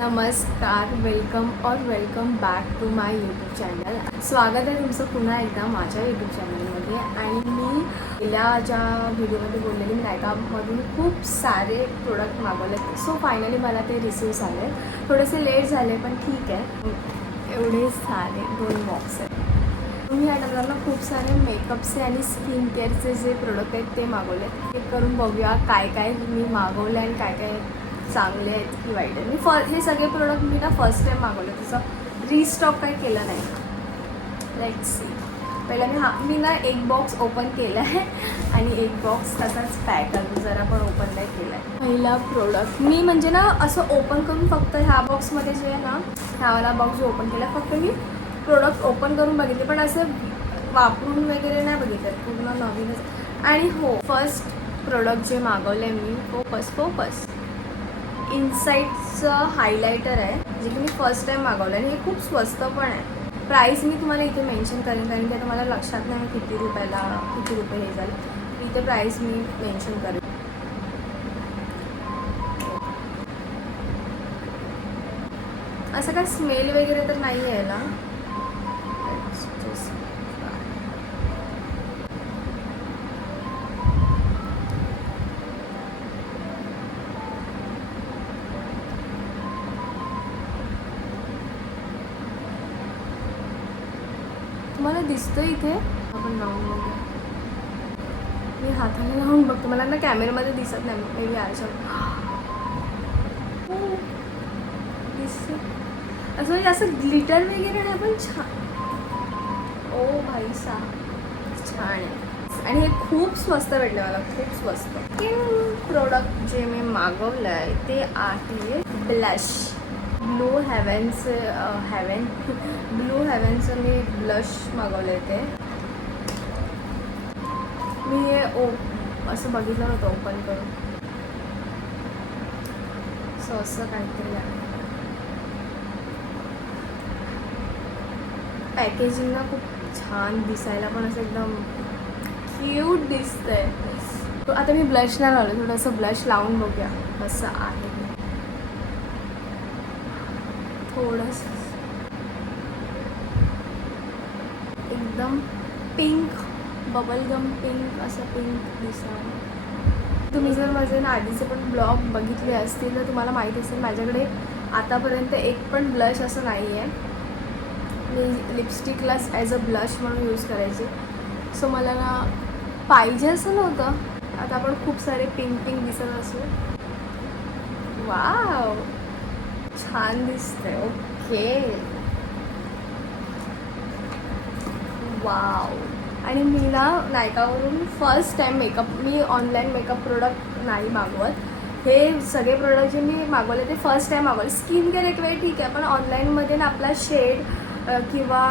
नमस्कार, welcome back to my YouTube channel. स्वागत आहे तुमचं पुन्हा एकदा माझ्या यूट्यूब चॅनलमध्ये. आणि मी गेल्या ज्या व्हिडिओमध्ये बोललेली मी नायकामधून खूप सारे प्रोडक्ट मागवले. सो फायनली मला ते रिसीव झाले. थोडेसे लेट झाले पण ठीक आहे. एवढे सारे 2 बॉक्स आहेत. मी या खूप सारे मेकअपचे आणि स्किन केअरचे जे प्रोडक्ट आहेत ते मागवले. चेक करून बघूया काय काय मी मागवले आणि काय काय चांगले आहेत की वाईट आहेत. हे सगळे प्रोडक्ट मी फर्स्ट टाईम मागवले, तसं रिस्टॉक काही केलं नाही. Let's see. पहिला मी एक बॉक्स ओपन केला आहे आणि एक बॉक्स तसाच पॅक अजून जरा पण ओपन नाही केला आहे. पहिला प्रोडक्ट मी म्हणजे असं ओपन करून फक्त ह्या बॉक्समध्ये जे आहे ह्यावाला बॉक्स जो ओपन केला फक्त मी प्रोडक्ट ओपन करून बघितले, पण असं वापरून वगैरे नाही बघितलं, पूर्ण नवीनच. आणि हो, फर्स्ट प्रोडक्ट जे मागवले मी फोकस इनसाईटचं हायलायटर आहे, जे की मी फर्स्ट टाईम मागवलं आणि हे खूप स्वस्त पण आहे. प्राईस मी तुम्हाला इथे मेन्शन करेन, कारण की आता मला लक्षात नाही किती रुपये हे जाईल. इथे प्राईस मी मेन्शन करेन. असं काय स्मेल वगैरे तर नाही आहे ना. तुम्हाला दिसतं इथे, आपण लावून बघूया. मी हाताने लावून बघतो, मला ना कॅमेऱ्यामध्ये दिसत नाही. मे बी दिसतं असं, म्हणजे असं ग्लिटर वगैरे नाही पण छान. ओ भाई सा, छान आहे. आणि हे खूप स्वस्त भेटलं मला, खूप स्वस्त. प्रोडक्ट जे मी मागवलं आहे ते आहे ब्लश. ब्लू हेव्हनचं मी ब्लश मागवलं आहे. ते मी हे असं बघितलं होतं ओपन करून. सो असं काहीतरी आहे. पॅकेजिंग ना खूप छान, दिसायला पण असं एकदम क्यूट दिसतंय. आता मी ब्लश नाही लावलं, थोडंसं ब्लश लावून बघूया कसं आहे. थोडंसं एकदम पिंक, बबलगम पिंक, असं पिंक दिसायला. तुम्ही जर माझे आधीचे पण ब्लॉग बघितले असतील तर तुम्हाला माहीत असेल, माझ्याकडे आतापर्यंत एक पण ब्लश असं नाही आहे. मी लिपस्टिकलाच ॲज अ ब्लश म्हणून यूज करायचे. सो मला ना पाहिजे असं नव्हतं. आता आपण खूप सारे पिंक दिसत असू. वाव, छान दिसतंय. Okay, wow. आणि मी नायकावरून फर्स्ट टाईम मी ऑनलाईन मेकअप प्रोडक्ट नाही मागवत. हे सगळे प्रोडक्ट जे मी मागवले ते फर्स्ट टाईम मागवले. स्किन केअर एक वेळ ठीक आहे, पण ऑनलाईनमध्ये ना आपला शेड किंवा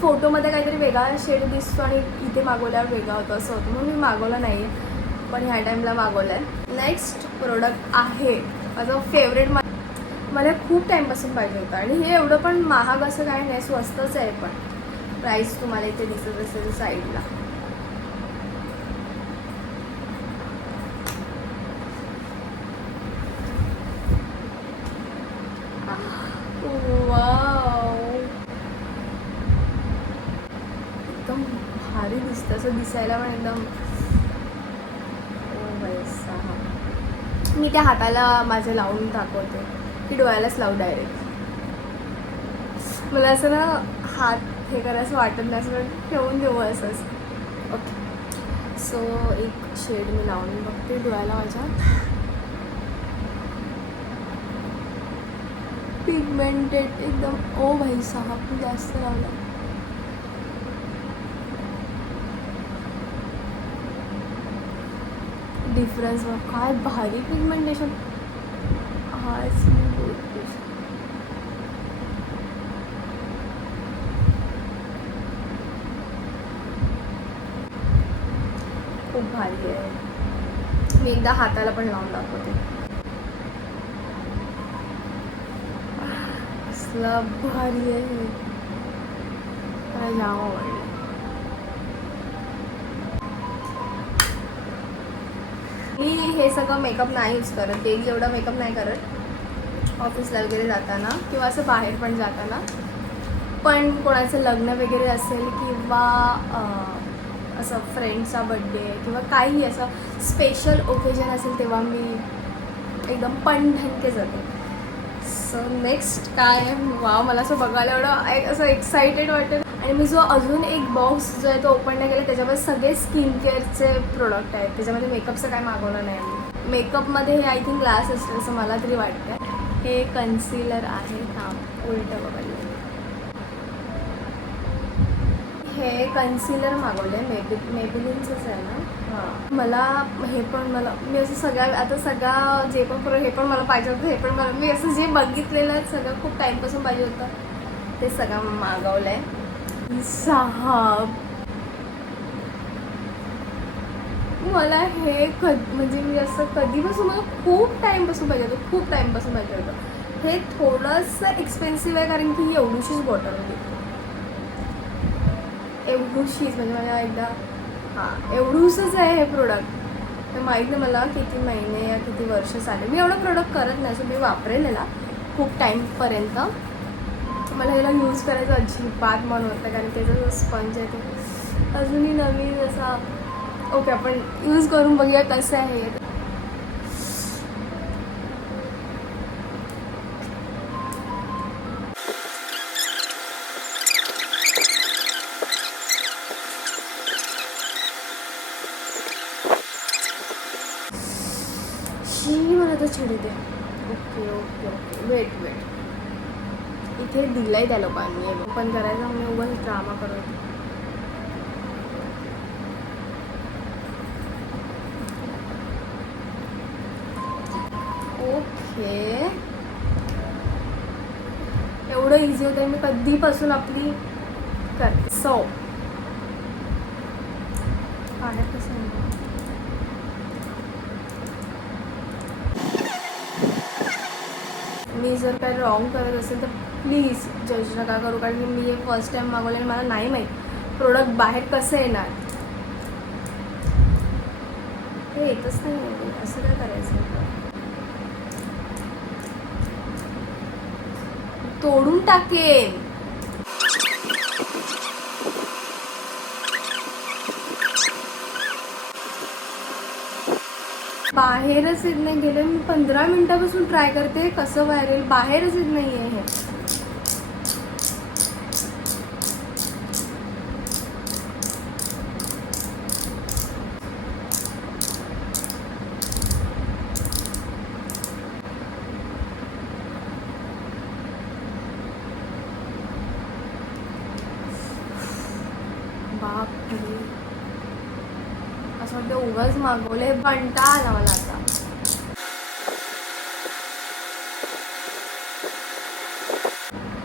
फोटोमध्ये काहीतरी वेगळा शेड दिसतो आणि इथे मागवल्यावर वेगळा होतो, असं होतं. म्हणून मी मागवलं नाही, पण ह्या टाईमला मागवलं आहे. नेक्स्ट प्रोडक्ट आहे माझं फेवरेट. मला खूप टाईमपासून पाहिजे होतं आणि हे एवढं पण महाग असं काही नाही, स्वस्तच आहे. पण प्राईस तुम्हाला इथे दिसत असेल साईडला. वाव, एकदम भारी दिसतं, असं दिसायला पण एकदम. ओ वैसा. मी त्या हाताला माझं लावून दाखवते की डोळ्यालाच लावू डायरेक्ट. मला असं ना हात हे करायचं वाटत नाही, असं ठेवून देऊ असंच. ओके, सो एक शेड मी लावून बघते डोळ्याला माझ्या. पिगमेंटेड एकदम. ओ भाई साहब, मी जास्त लावलं. डिफरन्स बघ, काय भारी पिगमेंटेशन. हाच मी बोलते, खूप भारी आहे. मी एकदा हाताला पण लावून दाखवते. असलं भारी आहे, मला जाम आवडलं. मी हे सगळं मेकअप नाही यूज करत, डेली एवढा मेकअप नाही करत. ऑफिसला वगैरे जाताना किंवा असं बाहेर पण जाताना, पण कोणाचं लग्न वगैरे असेल किंवा असं फ्रेंडचा बड्डे किंवा काही असं स्पेशल ओकेजन असेल तेव्हा मी एकदम पणढनके जाते. सो नेक्स्ट काय आहे, वा मला असं बघायला एवढं असं एक्सायटेड वाटेल. आणि मी जो अजून एक बॉक्स जो आहे तो ओपन नाही केला, त्याच्यामध्ये सगळे स्किन केअरचे प्रोडक्ट आहेत. त्याच्यामध्ये मेकअपचं काय मागवलं नाही आम्ही. मेकअपमध्ये हे आय थिंक ग्लास असेल असं मला तरी वाटतं. हे कन्सिलर आहे, उलटं बघायला. हे कन्सिलर मागवलं आहे, मेबिलिनचंच आहे ना. हां, मला हे पण मी असं सगळ्या जे पण हे पण मला पाहिजे होतं, हे पण मी असं जे बघितलेलं आहे सगळं खूप टाईमपासून पाहिजे होतं ते सगळं मागवलं आहे. 6 मला हे म्हणजे मी असं कधीपासून मला खूप टाईमपासून पाहिजे होतं. हे थोडंसं एक्सपेन्सिव्ह आहे कारण की ही एवढीशीच बॉटल होती, एवढीशीच म्हणजे मला एकदा एवढूसच आहे हे प्रोडक्ट. तर माहीत नाही मला किती महिने या किती वर्ष झाले. मी एवढं प्रोडक्ट करत नाही, असं मी वापरेलेला खूप टाईमपर्यंत. मला ह्याला यूज करायचं अजिबात मन होतं कारण त्याचा जो स्पंज आहे तो अजूनही नवीन असा. ओके, आपण यूज करून बघूया कसं आहे. मला तर छेडू दे. ओके, वेट इथे दिलाय त्या लोकांनी ओपन करायला, मी उगाच ड्रामा करत. ओके, एवढं इझी होतं. मी कधीपासून आपली करते. सो आहे कसं मी जर काही रॉंग करत असेल तर प्लीज जज नका करू, कारण की मी हे फर्स्ट टाईम मागवलं आणि मला नाही माहीत प्रोडक्ट बाहेर कसं येणार. हे येतच नाही, असं काय करायचं. तोडून टाकेन. बाहेरच येत नाही. गेले मी 15 मिनिटापासून ट्राय करते कसं बाहेर बाहेरच येत नाही आहे हे. बापरे, असं वाटतं उगाच मागवले. कंटाळा आला मला आता.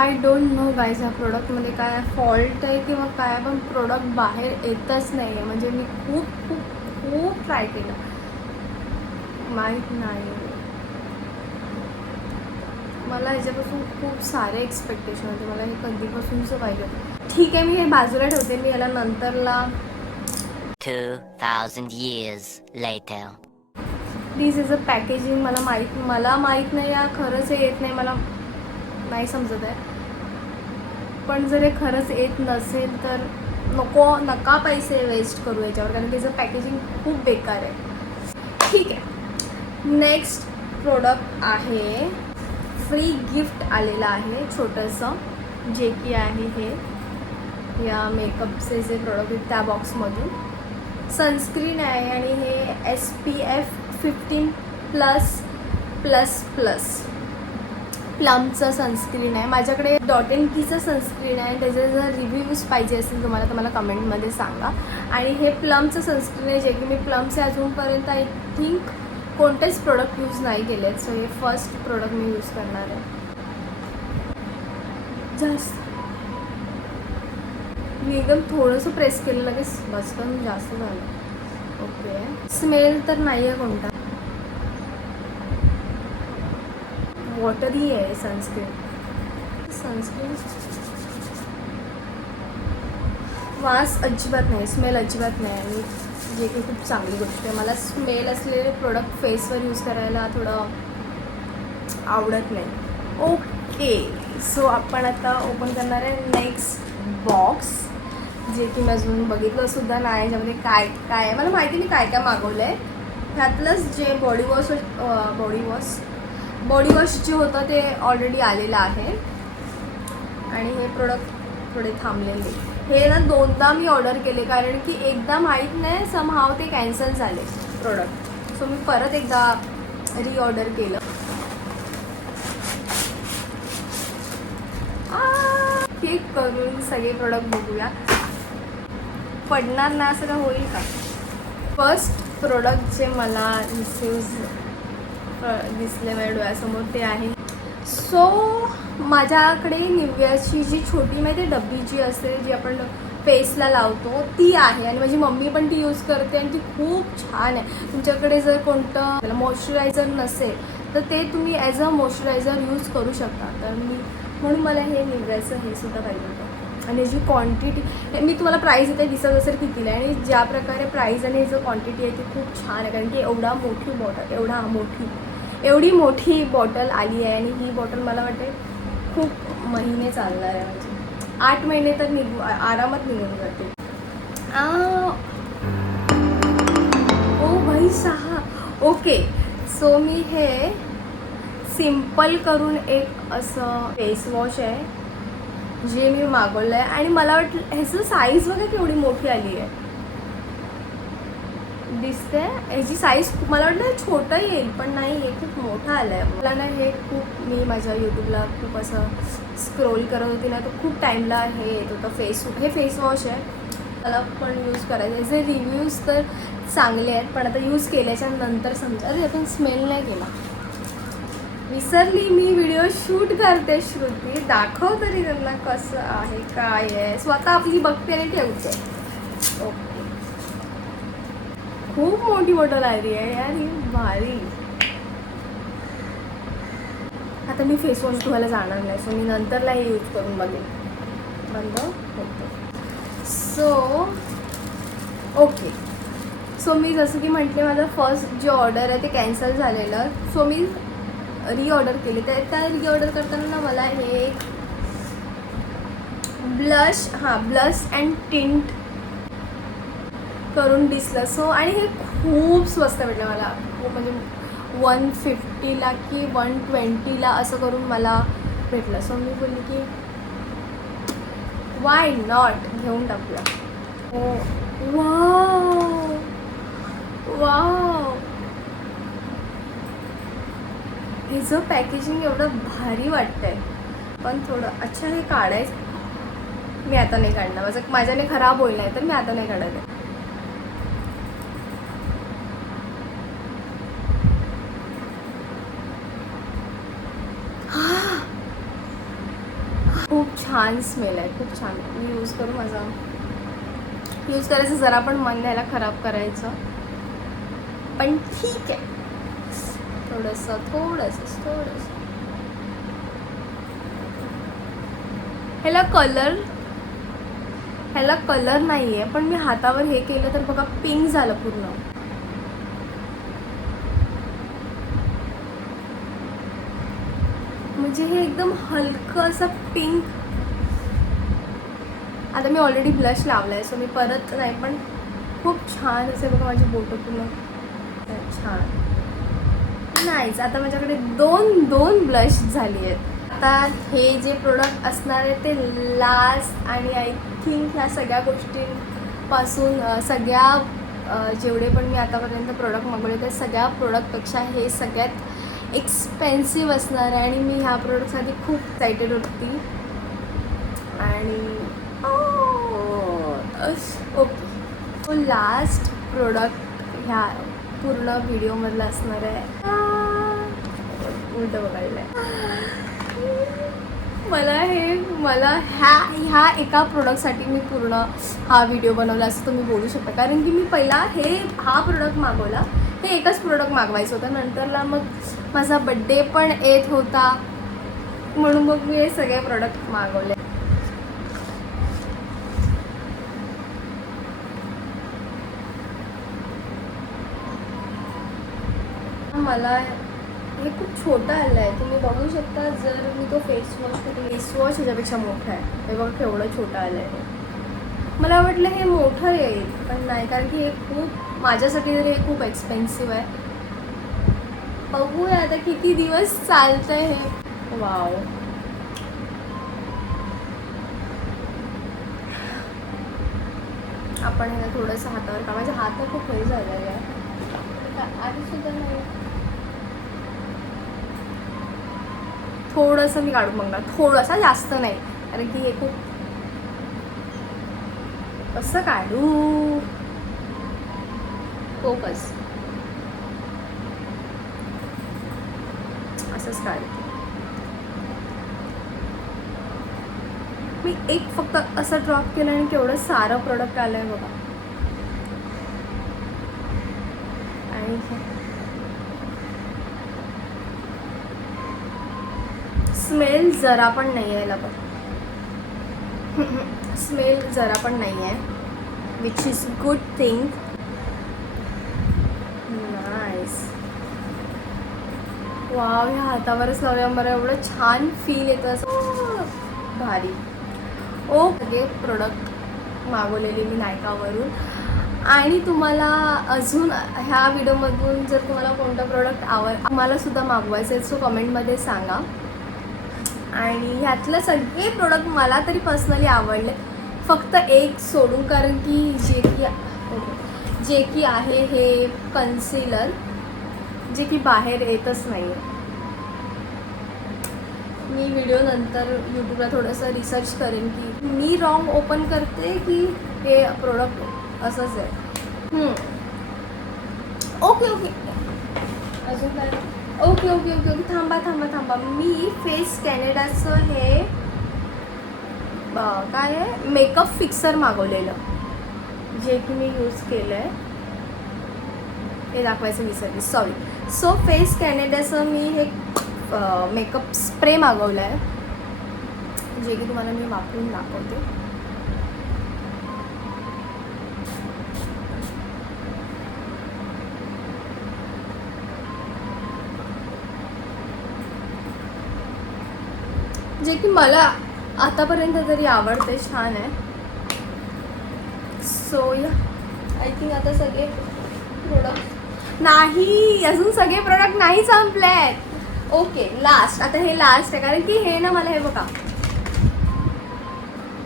आय डोंट नो गाईज, ह्या प्रोडक्टमध्ये काय फॉल्ट आहे किंवा काय, पण प्रोडक्ट बाहेर येतच नाही आहे. म्हणजे मी खूप ट्राय केलं, माहीत नाही. मला ह्याच्यापासून खूप सारे एक्सपेक्टेशन होते. मला हे कधीपासूनच पाहिजे. ठीक आहे, मी हे बाजूला ठेवते. मी याला नंतरला 2000 years later. प्लीज याचं पॅकेजिंग मला माहीत नाही या खरंच हे येत नाही, मला नाही समजत आहे. पण जर हे खरंच येत नसेल तर नका पैसे वेस्ट करू याच्यावर, कारण त्याचं पॅकेजिंग खूप बेकार आहे. ठीक आहे, नेक्स्ट प्रोडक्ट आहे, फ्री गिफ्ट आलेलं आहे छोटंसं, जे की आहे हे या मेकअपचे जे प्रोडक्ट आहेत त्या बॉक्समधून. सनस्क्रीन आहे आणि हे SPF 15+++ प्लमचं सनस्क्रीन आहे. माझ्याकडे डॉट&कीचं सनस्क्रीन आहे. त्याचे जर रिव्ह्यूज पाहिजे असेल तुम्हाला तर मला कमेंटमध्ये सांगा. आणि हे प्लमचं सनस्क्रीन आहे, जे की मी प्लमचे अजूनपर्यंत आय थिंक कोणतेच प्रोडक्ट यूज नाही केले आहेत. सो हे फर्स्ट प्रोडक्ट मी यूज करणार आहे. जास्त मी एकदम थोडंसं प्रेस केलं, लगेच बसकन जास्त झालं. ओके, स्मेल तर नाही आहे कोणता. वॉटरी आहे सनस्क्रीन. वास अजिबात नाही, स्मेल अजिबात नाही, आणि जे की खूप चांगली गोष्ट आहे. मला स्मेल असलेले प्रोडक्ट फेसवर यूज करायला थोडं आवडत नाही. ओके, सो आपण आता ओपन करणार आहे नेक्स्ट बॉक्स, जे की मी अजून बघितलं सुद्धा नाही. याच्यामध्ये काय काय आहे मला माहिती नाही, काय काय मागवलं आहे. ह्यातलंच जे बॉडी वॉश जे होतं ते ऑलरेडी आलेलं आहे. आणि हे प्रोडक्ट थोडे थांबलेले. हे ना 2दा मी ऑर्डर केले, कारण की एकदा माहीत नाही समहाव ते कॅन्सल झाले प्रोडक्ट. सो मी परत एकदा रिऑर्डर केलं. क्लिक करून सगळे प्रोडक्ट बघूया. पडणार ना असं का होईल का. फर्स्ट प्रोडक्ट जे मला दिसले माझ्या डोळ्यासमोर ते आहे. सो माझ्याकडे निव्याची जी छोटी माहिती डब्बी जी असते, जी आपण फेसला लावतो, ती आहे. आणि माझी मम्मी पण ती यूज करते आणि ती खूप छान आहे. तुमच्याकडे जर कोणतं मॉइश्चरायझर नसेल तर ते तुम्ही ॲज अ मॉइश्चरायझर यूज करू शकता. तर म्हणून मला हे निव्याचं हे सुद्धा पाहिजे होतं. आणि याची क्वांटिटी मी तुम्हाला प्राईस इथे दिसत असेल कितीला आहे. आणि ज्या प्रकारे प्राईस आणि ह्याचं क्वांटिटी आहे ती खूप छान आहे. कारण की एवढी मोठी बॉटल आली आहे. आणि ही बॉटल मला वाटते खूप महिने चालणार आहे. म्हणजे 8 महिने तर आरामात निघून जाते. ओ भाई 6. ओके, सो मी हे सिम्पल करून एक असं फेस वॉश आहे जे मी मागवलं आहे. आणि मला वाटलं ह्याचं साईज बघा केवढी मोठी आली आहे. दिसते ह्याची साईज मला वाटलं छोटं येईल, पण नाही, हे खूप मोठं आलं आहे. मला ना हे खूप मी माझ्या यूट्यूबला खूप असं स्क्रोल करत होती ना, तर खूप टाईमला हे येत होतं. हे फेस वॉश आहे, मला पण यूज करायचं. याचे रिव्ह्यूज तर चांगले आहेत, पण आता यूज केल्याच्या नंतर समजा अरे आपण स्मेल नाही केला. विसरली मी व्हिडिओ शूट करते. श्रुती दाखव तरी त्यांना कसं आहे काय आहे. स्वतः आपली बघते आणि ठेवते. ओके, खूप मोठी बॉटल आली आहे यार, ही भारी. आता मी फेस वॉश धुवायला जाणार नाही, सो मी नंतरला हे यूज करून बघेन. बंद होते. सो ओके, सो मी जसं की म्हटले माझं फर्स्ट जे ऑर्डर आहे ते कॅन्सल झालेलं. सो मी रिऑर्डर केली. तर त्या रिऑर्डर करताना ना मला हे ब्लश अँड टिंट करून दिसलं. सो आणि हे खूप स्वस्त भेटलं मला. म्हणजे 150ला की 120ला असं करून मला भेटलं. सो मी बोलली की वाय नॉट, घेऊन टाकूया. हो, वाव, हिचं पॅकेजिंग एवढं भारी वाटतंय. पण थोडं अच्छा हे काढायचं. मी आता नाही काढणार, माझ्याने खराब होईल नाही तर मी आता नाही काढत आहे. खूप छान स्मेल आहे, खूप छान. मी यूज करायचं जरा पण मन द्यायला खराब करायचं, पण ठीक आहे. थोडंसं ह्याला कलर नाही आहे, पण मी हातावर हे केलं तर बघा पिंक झालं पूर्ण. म्हणजे हे एकदम हलकं असं पिंक. आता मी ऑलरेडी ब्लश लावला आहे, सो मी परत नाही, पण खूप छान असे बघा माझी बोटं पूर्ण छान. नाहीच, आता माझ्याकडे दोन ब्लश झाली आहेत. आता हे जे प्रोडक्ट असणार आहे ते लास्ट, आणि आय थिंक ह्या सगळ्या गोष्टींपासून जेवढे पण मी आतापर्यंत प्रोडक्ट मागवले त्या सगळ्या प्रोडक्टपेक्षा हे सगळ्यात एक्सपेन्सिव्ह असणार आहे. आणि मी ह्या प्रोडक्टसाठी खूप एक्सायटेड होती. आणि ओके, तो लास्ट प्रोडक्ट ह्या पूर्ण व्हिडिओमधला असणार आहे. उलटं बघायला मला ह्या एका प्रोडक्टसाठी मी पूर्ण हा व्हिडिओ बनवला असं तुम्ही बोलू शकता. कारण की मी पहिला हा प्रोडक्ट मागवला. हे एकच प्रोडक्ट मागवायचं होतं. नंतरला मग माझा बड्डे पण येत होता, म्हणून मग मी हे सगळे प्रोडक्ट मागवले. मला हे खूप छोटं आलं आहे, तुम्ही बघू शकता. जर मी तो फेस वॉश ह्याच्यापेक्षा मोठा आहे. हे बघा केवढं छोटं आलं आहे. मला वाटलं हे मोठं येईल, पण नाही, कारण की हे खूप माझ्यासाठी तरी हे खूप एक्सपेन्सिव्ह आहे. बघूया आता किती दिवस चालतंय हे. वाव, आपण ह्याला थोडंसं हातावर का, माझ्या हात खूप हे झालेलं आहे आधी सुद्धा नाही. थोडंसं मी काढून बघणार, थोडंसं, जास्त नाही, कारण की हे खूप. कसं काढू फोकस, असंच काढते मी. एक फक्त असं ड्रॉप केलं आणि केवढं सारं प्रोडक्ट आलं आहे बघा. आणि स्मेल जरा पण नाही आहे, बघ. स्मेल जरा पण नाही आहे, which is good thing. Nice. Wow, ह्या हातावरच लावूया, मला एवढं छान फील येतं असं भारी. सगळे प्रोडक्ट मागवलेले मी नायकावरून. आणि तुम्हाला अजून ह्या व्हिडिओमधून जर तुम्हाला कोणतं प्रोडक्ट तुम्हाला सुद्धा मागवायचं आहे, सो कमेंटमध्ये सांगा. आणि ह्यातले सगळे प्रोडक्ट मला तरी पर्सनली आवडले, फक्त एक सोडून, कारण की जे की आहे हे कन्सिलर, जे की बाहेर येतच नाही आहे. मी व्हिडिओ नंतर यूट्यूबला थोडंसं रिसर्च करेन की मी रॉंग ओपन करते की हे प्रोडक्ट असंच आहे. ओके, अजून काय? ओके, थांबा. मी फेस कॅनडाचं हे काय आहे, मेकअप फिक्सर मागवलेलं, जे की मी यूज केलं आहे. हे दाखवायचं विसरली, सॉरी. सो फेस कॅनडाचं मी हे मेकअप स्प्रे मागवलं आहे, जे की तुम्हाला मी वापरून दाखवते. जे की मला आतापर्यंत तरी आवडते, छान आहे. सो या, आय थिंक आता सगळे प्रोडक्ट नाही, अजून सगळे प्रोडक्ट नाही संपले आहेत. ओके, लास्ट, आता हे लास्ट आहे, कारण की हे ना मला हे बघा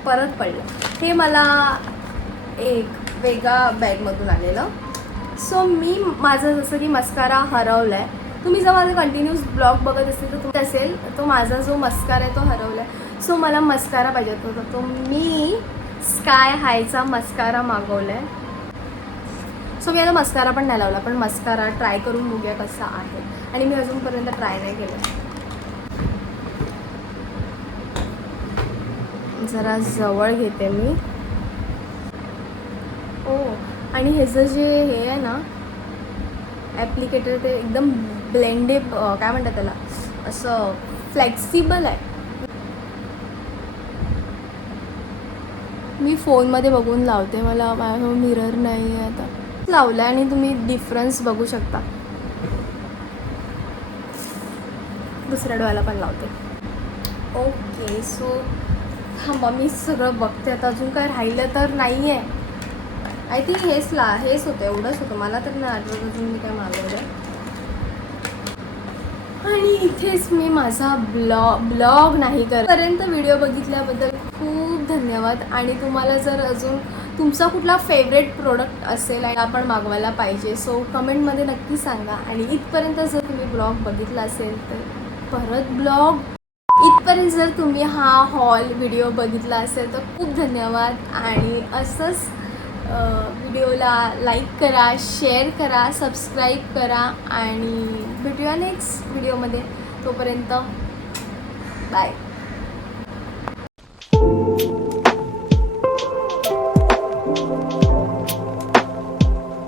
परत पडलं. हे मला एक वेगळा बॅगमधून आलेलं. सो मी माझं जसं की मस्कारा हरवलं आहे. तुम्ही जर माझा कंटिन्यूस ब्लॉग बघत असेल तर तुम्ही असेल तो माझा जो मस्कारा आहे तो हरवला आहे. सो मला मस्कारा पाहिजे होता, तो मी स्काय हायचा मस्कारा मागवला आहे. सो मी आता मस्कारा पण नाही लावला, पण मस्कारा ट्राय करून बघूया कसा आहे. आणि मी अजूनपर्यंत ट्राय नाही केलं. जरा जवळ घेते मी. आणि ह्याचं जे हे आहे ना ॲप्लिकेटर, ते एकदम ब्लेंडेड, काय म्हणतात त्याला, असं फ्लेक्सिबल आहे. मी फोनमध्ये बघून लावते, मला माझ्याजवळ मिरर नाही आहे. आता लावलं आहे आणि तुम्ही डिफरन्स बघू शकता. दुसऱ्या डोळ्याला पण लावते. ओके, सो थांबा, मी सगळं बघते आता. अजून काय राहिलं तर नाही आहे. आय थिंक हेच होतं, एवढंच होतं. मला तर नाही आठवत अजून मी काय मागवलं. आणि इथेच मी माझा ब्लॉग नाही करपर्यंत व्हिडिओ बघितल्याबद्दल खूप धन्यवाद. आणि तुम्हाला जर अजून तुमचा कुठला फेवरेट प्रोडक्ट असेल आणि आपण मागवायला पाहिजे, सो कमेंटमध्ये नक्की सांगा. आणि इथपर्यंत जर तुम्ही ब्लॉग बघितला असेल तर परत इथपर्यंत जर तुम्ही हा हॉल व्हिडिओ बघितला असेल तर खूप धन्यवाद. आणि असंच व्हिडिओला लाईक करा, शेअर करा, सबस्क्राईब करा. आणि भेटूया नेक्स्ट व्हिडिओमध्ये. तोपर्यंत बाय.